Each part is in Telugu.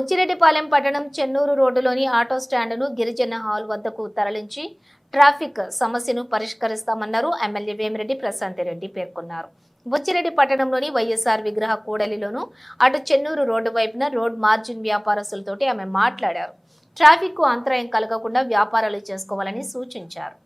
బుచ్చిరెడ్డిపాలెం పట్టణం చెన్నూరు రోడ్డులోని ఆటో స్టాండును గిరిజన హాల్ వద్దకు తరలించి ట్రాఫిక్ సమస్యను పరిష్కరిస్తామన్నారు ఎమ్మెల్యే వేమిరెడ్డి ప్రశాంత్ రెడ్డి పేర్కొన్నారు. బుచ్చిరెడ్డి పట్టణంలోని వైఎస్ఆర్ విగ్రహ కూడలిలోను అటు చెన్నూరు రోడ్డు వైపున రోడ్ మార్జిన్ వ్యాపారస్తులతోటి ఆమె మాట్లాడారు. ట్రాఫిక్ కు అంతరాయం కలగకుండా వ్యాపారాలు చేసుకోవాలని సూచించారు.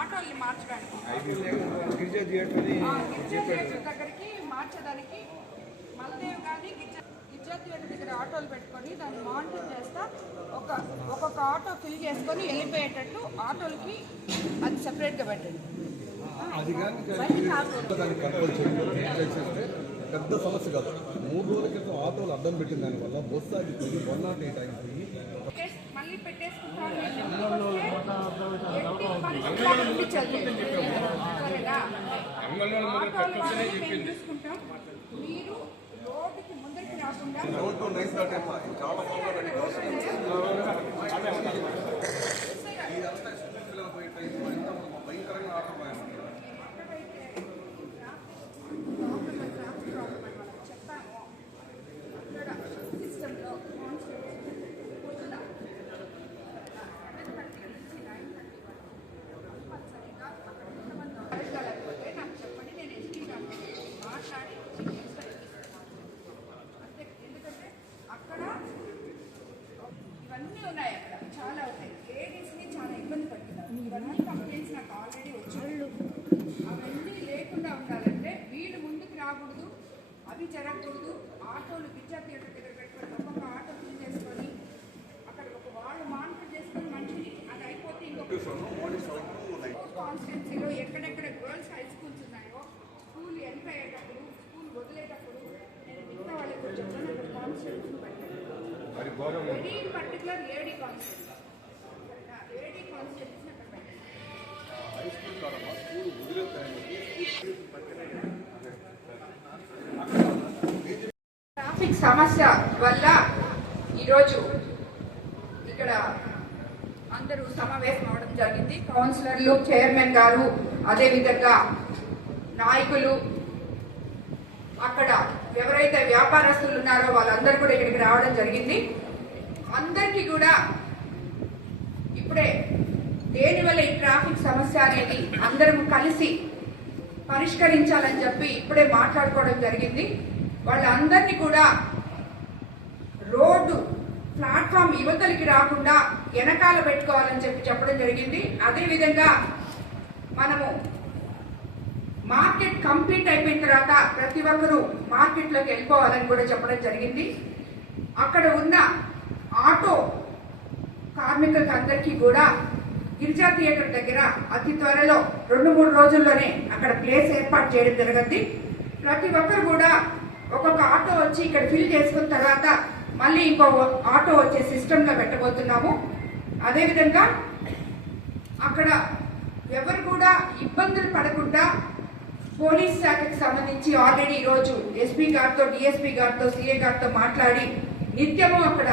ఆటోల్ని మార్చడానికి దగ్గరికి మార్చడానికి మలదేవ్ కానీ గిజ్జా థియేటర్ దగ్గర ఆటోలు పెట్టుకొని దాన్ని మానిటర్ చేస్తా ఒక్కొక్క ఆటో ఫిల్ చేసుకొని వెళ్ళిపోయేటట్టు ఆటోలకి అది సెపరేట్గా పెట్టండి. పెద్ద సమస్య కాదు. 3 రోజుల క్రితం ఆటోలు అడ్డం పెట్టిన దానివల్ల బస్సు ఆగిపోయి 108 అయిపోయి మళ్ళీ చూసుకుంటాం. మీరు రోడ్డుకి ముందరికి రాకుండా చాలా భయంకరంగా ఇవన్నీ ఉన్నాయి. అక్కడ చాలా ఉన్నాయి. లేడీస్ని చాలా ఇబ్బంది పడుతున్నారు. ఇవన్నీ కంప్లైంట్స్ నాకు ఆల్రెడీ వచ్చాయి. అవన్నీ లేకుండా ఉండాలంటే వీళ్ళు ముందుకు రాకూడదు, అవి జరగకూడదు. ఆటోలు గిజ్జా థియేటర్ దగ్గర పెట్టుకొని ఒక్కొక్క ఆటో ఫిల్ చేసుకొని అక్కడ ఒక వాళ్ళు మానిటర్ చేసుకొని మంచిది అది అయిపోతే ఇంకొక కాన్స్టిట్యున్సీలో ఎక్కడెక్కడ గర్ల్స్ హై స్కూల్స్ ఉన్నాయో స్కూల్ ఎంటర్ అయ్యేటప్పుడు స్కూల్ వదిలేటప్పుడు నేను మిగతా వాళ్ళకి చెప్పాను. అక్కడ కాన్స్టిట్యున్సీ పెట్టాను. వెరీ పర్టికులర్ లేడీ కాన్స్టిట్యున్సీ అక్కడ పెట్టాను. ట్రాఫిక్ సమస్య వల్ల ఈరోజు ఇక్కడ అందరూ సమావేశం అవడం జరిగింది. కౌన్సిలర్లు, చైర్మన్ గారు, అదేవిధంగా నాయకులు, అక్కడ ఎవరైతే వ్యాపారస్తులు ఉన్నారో వాళ్ళందరూ కూడా ఇక్కడికి రావడం జరిగింది. అందరికీ కూడా ఇప్పుడే దేనివల్ల ఈ ట్రాఫిక్ సమస్య అనేది అందరం కలిసి పరిష్కరించాలని చెప్పి ఇప్పుడే మాట్లాడుకోవడం జరిగింది. వాళ్ళందరినీ కూడా రోడ్డు ప్లాట్ఫామ్ యువతలకి రాకుండా వెనకాల పెట్టుకోవాలని చెప్పడం జరిగింది. అదేవిధంగా మనము మార్కెట్ కంప్లీట్ అయిపోయిన తర్వాత ప్రతి ఒక్కరూ మార్కెట్లోకి వెళ్ళిపోవాలని కూడా చెప్పడం జరిగింది. అక్కడ ఉన్న ఆటో కార్మికులకు అందరికీ కూడా గిరిజా థియేటర్ దగ్గర అతి త్వరలో 2-3 రోజుల్లోనే అక్కడ ప్లేస్ ఏర్పాటు చేయడం జరిగింది. ప్రతి ఒక్కరు కూడా ఒక్కొక్క ఆటో వచ్చి ఇక్కడ ఫిల్ చేసుకున్న తర్వాత మళ్ళీ ఇంకో ఆటో వచ్చే సిస్టంలో పెట్టబోతున్నాము. అదేవిధంగా అక్కడ ఎవరు కూడా ఇబ్బందులు పడకుండా పోలీస్ శాఖకు సంబంధించి ఆల్రెడీ ఈరోజు ఎస్పీ గారితో, డిఎస్పీ గారితో, సిఏ గారితో మాట్లాడి నిత్యము అక్కడ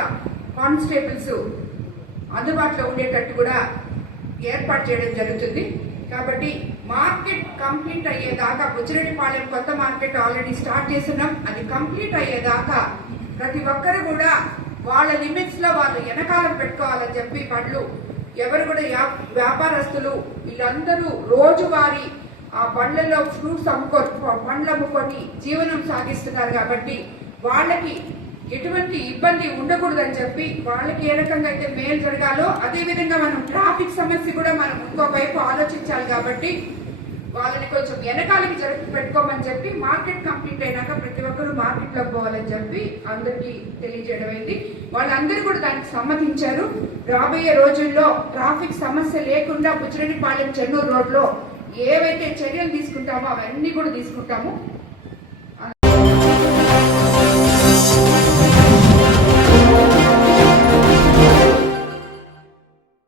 కానిస్టేబుల్స్ అందుబాటులో ఉండేటట్టు కూడా ఏర్పాటు చేయడం జరుగుతుంది. కాబట్టి మార్కెట్ కంప్లీట్ అయ్యేదాకా బుచ్చిరెడ్డిపాలెం కొత్త మార్కెట్ ఆల్రెడీ స్టార్ట్ చేస్తున్నాం. అది కంప్లీట్ అయ్యేదాకా ప్రతి ఒక్కరు కూడా వాళ్ళ లిమిట్స్ లో వాళ్ళు వెనకాలం పెట్టుకోవాలని చెప్పి పళ్ళు ఎవరు కూడా వ్యాపారస్తులు వీళ్ళందరూ రోజువారీ ఆ బండ్లలో ఫ్రూట్స్ పండ్లు అమ్ముకొని జీవనం సాగిస్తున్నారు. కాబట్టి వాళ్ళకి ఎటువంటి ఇబ్బంది ఉండకూడదని చెప్పి వాళ్ళకి ఏ రకంగా అయితే మేలు జరగాలో అదేవిధంగా మనం ట్రాఫిక్ సమస్య కూడా మనం ఇంకో వైపు ఆలోచించాలి. కాబట్టి వాళ్ళని కొంచెం వెనకాలకి పెట్టుకోమని చెప్పి మార్కెట్ కంప్లీట్ అయినాక ప్రతి ఒక్కరూ మార్కెట్లోకి పోవాలని చెప్పి అందరికీ తెలియజేయడం అయింది. వాళ్ళందరూ కూడా దానికి సమ్మతించారు. రాబోయే రోజుల్లో ట్రాఫిక్ సమస్య లేకుండా బుచ్చిరెడ్డిపాళెం చెన్నూరు రోడ్లో ఏవైతే చర్యలు తీసుకుంటామో అవన్నీ కూడా తీసుకుంటాము.